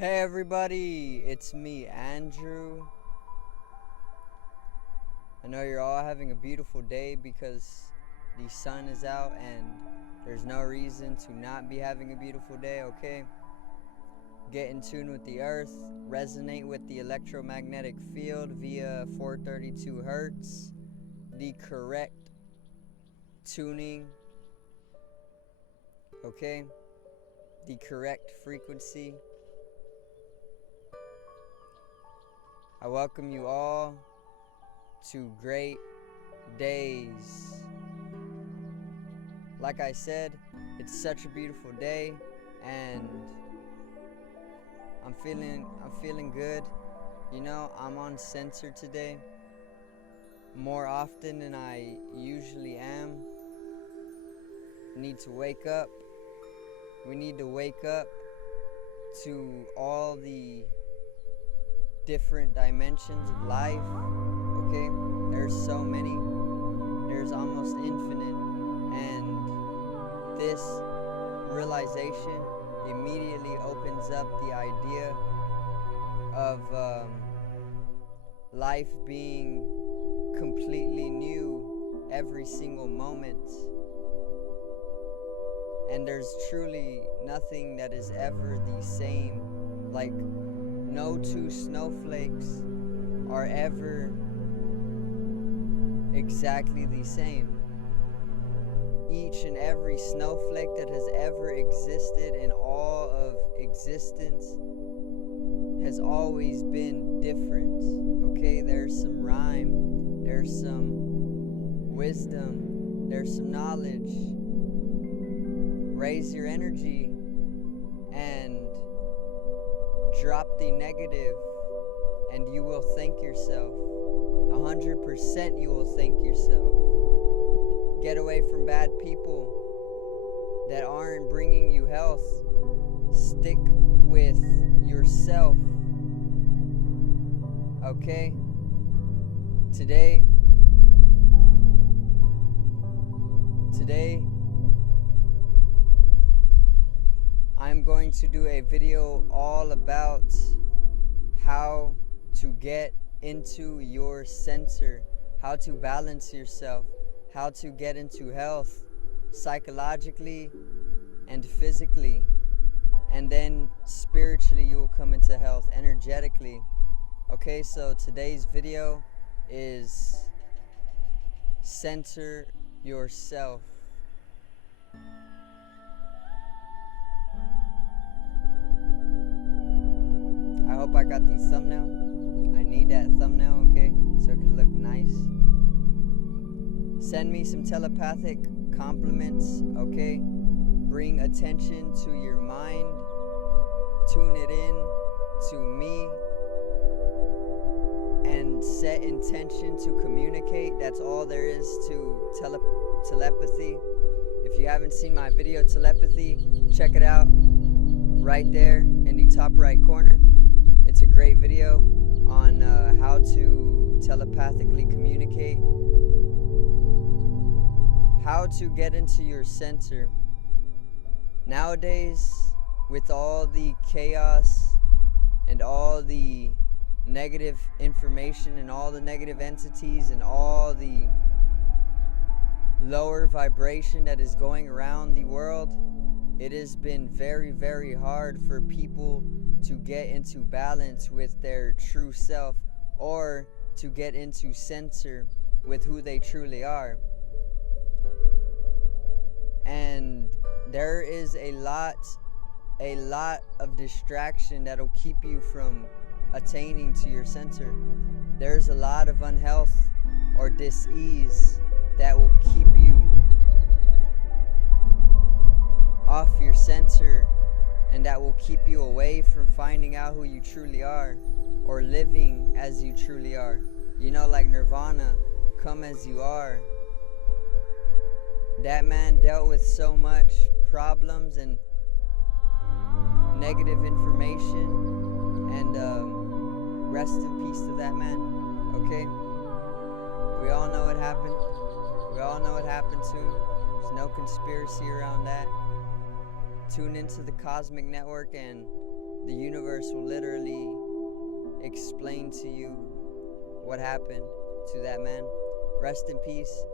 Hey everybody, it's me, Andrew. I know you're all having a beautiful day because the sun is out and there's no reason to not be having a beautiful day, okay? Get in tune with the earth, resonate with the electromagnetic field via 432 hertz, the correct tuning, okay? The correct frequency. I welcome you all to great days. Like I said, it's such a beautiful day and I'm feeling good. You know, I'm on censor today more often than I usually am. Need to wake up. We need to wake up to all the different dimensions of life, okay? There's so many. There's almost infinite. And this realization immediately opens up the idea of life being completely new every single moment. And there's truly nothing that is ever the same. Like, no two snowflakes are ever exactly the same. Each and every snowflake that has ever existed in all of existence has always been different. Okay, there's some rhyme, there's some wisdom, there's some knowledge. Raise your energy and drop the negative, and you will thank yourself. 100% you will thank yourself. Get away from bad people that aren't bringing you health. Stick with yourself. Okay? Today, I'm going to do a video all about how to get into your center, how to balance yourself, how to get into health psychologically and physically, and then spiritually you will come into health energetically. Okay, so today's video is center yourself. I hope I got the thumbnail. I need that thumbnail, okay, so it can look nice. Send me some telepathic compliments, okay? Bring attention to your mind. Tune it in to me. And set intention to communicate. That's all there is to telepathy. If you haven't seen my video telepathy, check it out right there in the top right corner. It's a great video on how to telepathically communicate, how to get into your center. Nowadays, with all the chaos and all the negative information and all the negative entities and all the lower vibration that is going around the world, it has been very, very hard for people to get into balance with their true self, or to get into center with who they truly are. And there is a lot of distraction that'll keep you from attaining to your center. There's a lot of unhealth or dis-ease that will keep you off your center, and that will keep you away from finding out who you truly are, or living as you truly are. You know, like Nirvana, come as you are. That man dealt with so much problems and negative information, and rest in peace to that man, okay? We all know what happened. We all know what happened to him. There's no conspiracy around that. Tune into the cosmic network and the universe will literally explain to you what happened to that man. Rest in peace.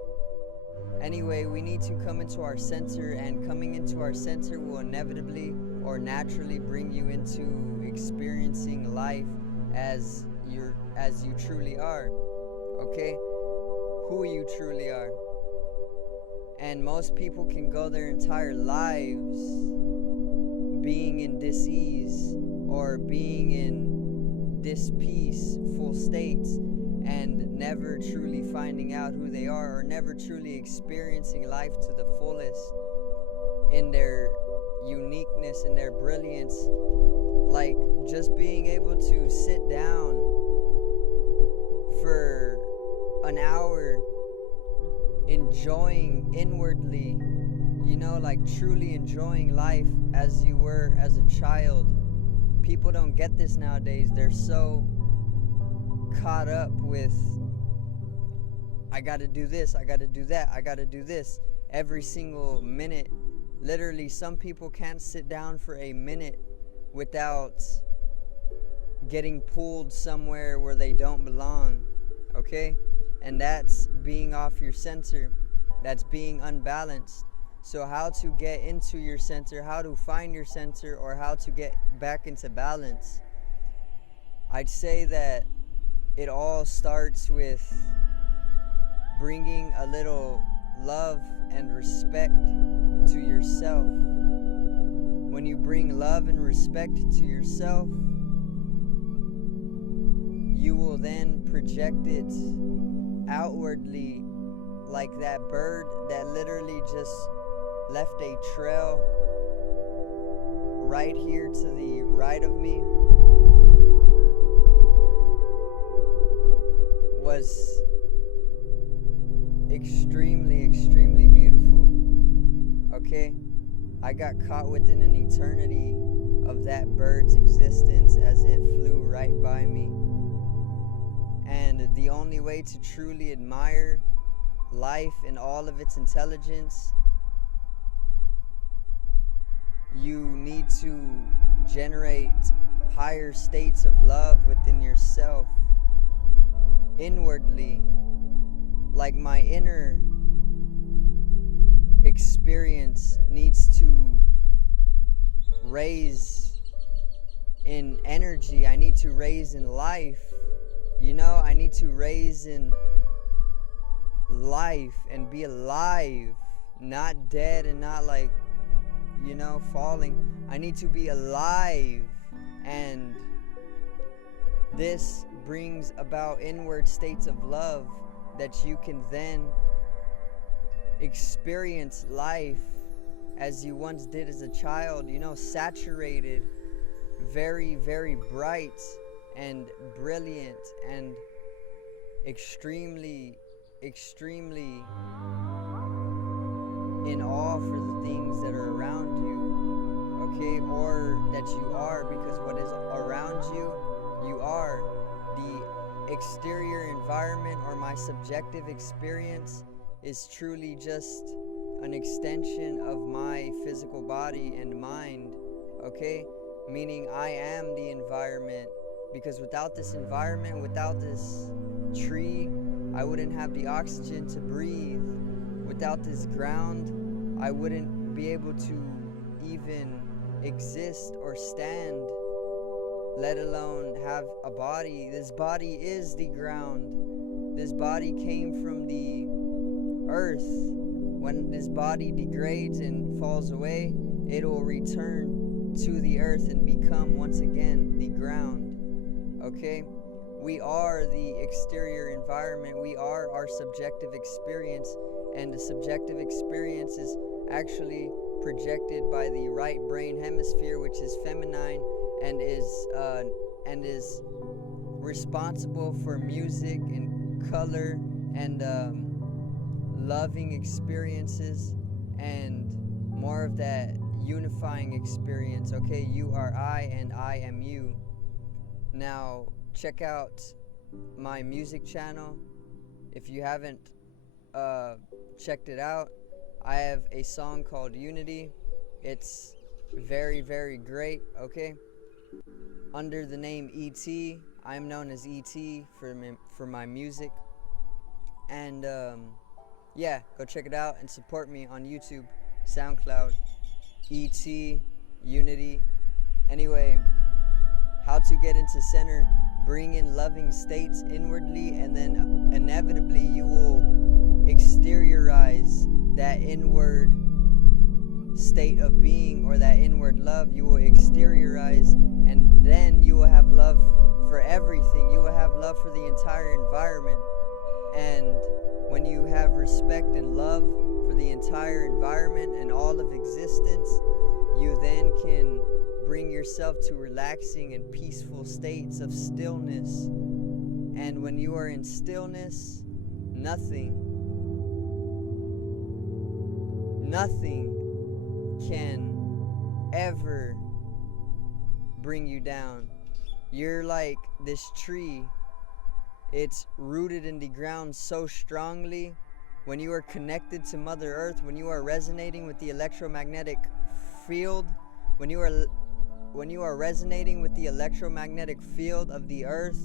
Anyway, we need to come into our center, and coming into our center will inevitably or naturally bring you into experiencing life as you truly are. Okay? Who you truly are. And most people can go their entire lives being in dis-ease or being in dis-peaceful states and never truly finding out who they are, or never truly experiencing life to the fullest in their uniqueness and their brilliance. Like just being able to sit down for an hour enjoying inwardly, like truly enjoying life as you were as a child. People don't get this nowadays. They're so caught up with, I gotta do this, I gotta do that, I gotta do this every single minute. Literally, some people can't sit down for a minute without getting pulled somewhere where they don't belong. Okay? And that's being off your center. That's being unbalanced. So how to get into your center, how to find your center, or how to get back into balance? I'd say that it all starts with bringing a little love and respect to yourself. When you bring love and respect to yourself, you will then project it outwardly, like that bird that literally just left a trail right here to the right of me was extremely beautiful. Okay? I got caught within an eternity of that bird's existence as it flew right by me. And the only way to truly admire life in all of its intelligence, you need to generate higher states of love within yourself, inwardly. Like my inner experience needs to raise in energy. I need to raise in life. I need to raise in life and be alive, not dead and not like, falling. I need to be alive, and this brings about inward states of love that you can then experience life as you once did as a child, saturated, very bright and brilliant and extremely in awe for the things that are around you, okay? Or that you are, because what is around you, you are. The exterior environment or my subjective experience is truly just an extension of my physical body and mind, okay? Meaning I am the environment, because without this environment, without this tree, I wouldn't have the oxygen to breathe. Without this ground, I wouldn't be able to even exist or stand, let alone have a body. This body is the ground. This body came from the earth. When this body degrades and falls away, it will return to the earth and become once again the ground. Okay? We are the exterior environment. We are our subjective experience, and the subjective experience is actually projected by the right brain hemisphere, which is feminine and is responsible for music and color and loving experiences and more of that unifying experience. Okay, you are I and I am you. Now check out my music channel if you haven't checked it out. I have a song called Unity. It's very great, okay? under the name ET. I'm known as ET for my music. And yeah, go check it out and support me on YouTube, SoundCloud, ET, Unity. Anyway, how to get into center, bring in loving states inwardly, and then inevitably you will exteriorize that inward state of being, or that inward love. You will exteriorize, and then you will have love for everything. You will have love for the entire environment. And when you have respect and love for the entire environment and all of existence, you then can bring yourself to relaxing and peaceful states of stillness. And when you are in stillness, nothing can ever bring you down. You're like this tree. It's rooted in the ground so strongly. When you are connected to Mother Earth, when you are resonating with the electromagnetic field, when you are resonating with the electromagnetic field of the earth,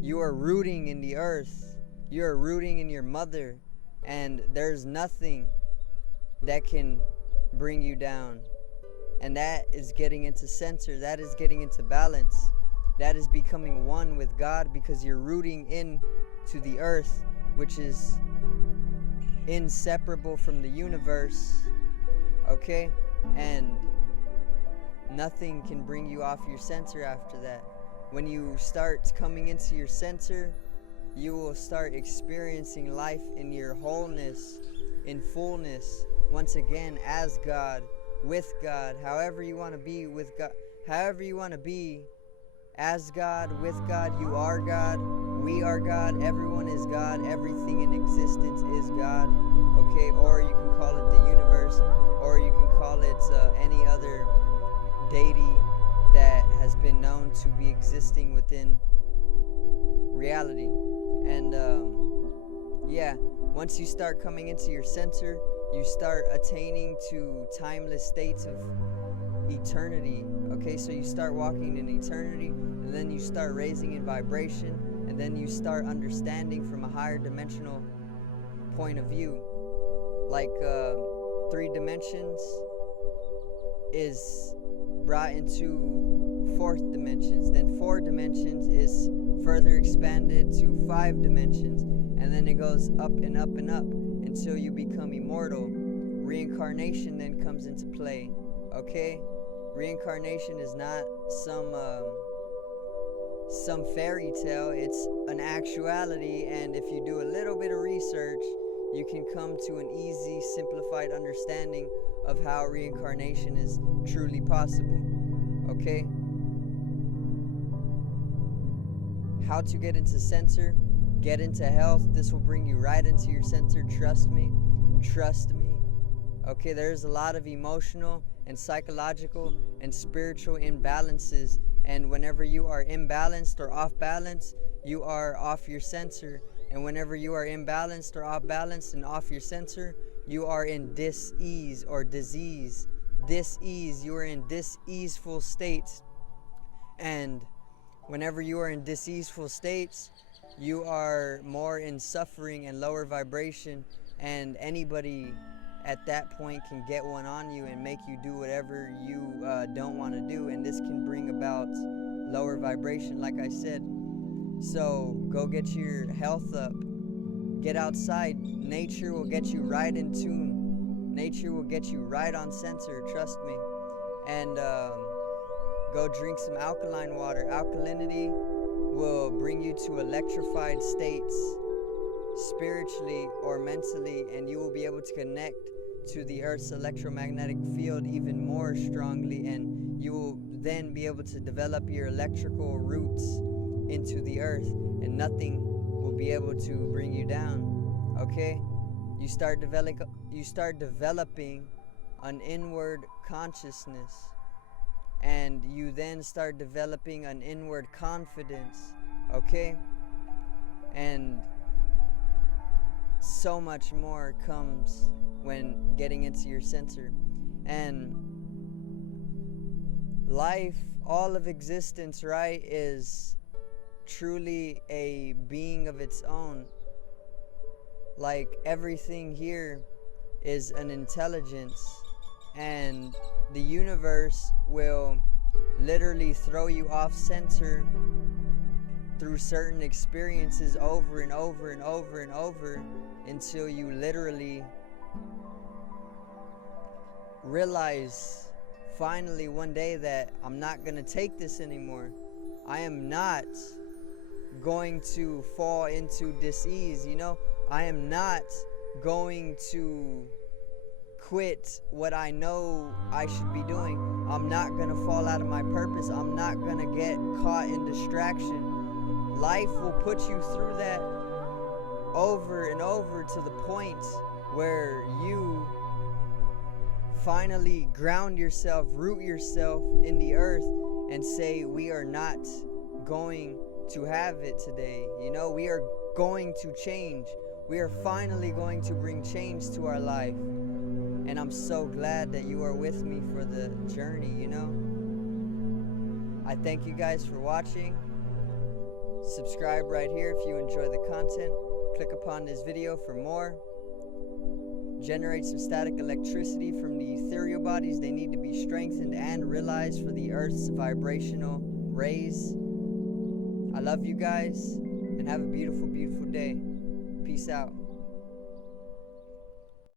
you are rooting in the earth. You are rooting in your mother, and there's nothing that can bring you down. And that is getting into center. That is getting into balance. That is becoming one with God, because you're rooting in to the earth, which is inseparable from the universe. Okay? And nothing can bring you off your center after that. When you start coming into your center, you will start experiencing life in your wholeness, in fullness, once again, as God, with God, however you want to be with God, however you want to be, as God, with God. You are God, we are God, everyone is God, everything in existence is God, okay? Or you can call it the universe, or you can call it any other deity that has been known to be existing within reality. And yeah, once you start coming into your center, you start attaining to timeless states of eternity. Okay, so you start walking in eternity, and then you start raising in vibration, and then you start understanding from a higher dimensional point of view. Like 3 dimensions is brought into 4th dimensions, then 4 dimensions is further expanded to 5 dimensions, and then it goes up and up and up until you become immortal. Reincarnation then comes into play. Okay, reincarnation is not some fairy tale. It's an actuality, and if you do a little bit of research, you can come to an easy, simplified understanding of how reincarnation is truly possible. Okay? How to get into center, get into health. This will bring you right into your center. Trust me. Trust me. Okay, there's a lot of emotional and psychological and spiritual imbalances, and whenever you are imbalanced or off balance, you are off your center. And whenever you are imbalanced or off balance and off your center, you are in dis-ease or disease. Dis-ease, you are in dis-easeful states. And whenever you are in dis-easeful states, you are more in suffering and lower vibration, and anybody at that point can get one on you and make you do whatever you don't want to do, and this can bring about lower vibration, like I said. So go get your health up, get outside. Nature will get you right in tune. Nature will get you right on center, trust me. And go drink some alkaline water. Alkalinity will bring you to electrified states, spiritually or mentally, and you will be able to connect to the Earth's electromagnetic field even more strongly, and you will then be able to develop your electrical roots into the Earth, and nothing will be able to bring you down. Okay? You start developing an inward consciousness, and you then start developing an inward confidence. Okay? And so much more comes when getting into your center. And life all of existence, right, is truly a being of its own. Like everything here is an intelligence, and the universe will literally throw you off center through certain experiences over and over and over and over until you literally realize finally one day that I'm not going to take this anymore. I am not going to fall into dis-ease, you know? I am not going to quit what I know I should be doing. I'm not going to fall out of my purpose. I'm not going to get caught in distraction. Life will put you through that over and over to the point where you finally ground yourself, root yourself in the earth, and say, we are not going to have it today. You know, we are going to change. We are finally going to bring change to our life. And I'm so glad that you are with me for the journey, you know. I thank you guys for watching. Subscribe right here if you enjoy the content. Click upon this video for more. Generate some static electricity from the ethereal bodies. They need to be strengthened and realized for the Earth's vibrational rays. I love you guys, and have a beautiful, beautiful day. Peace out.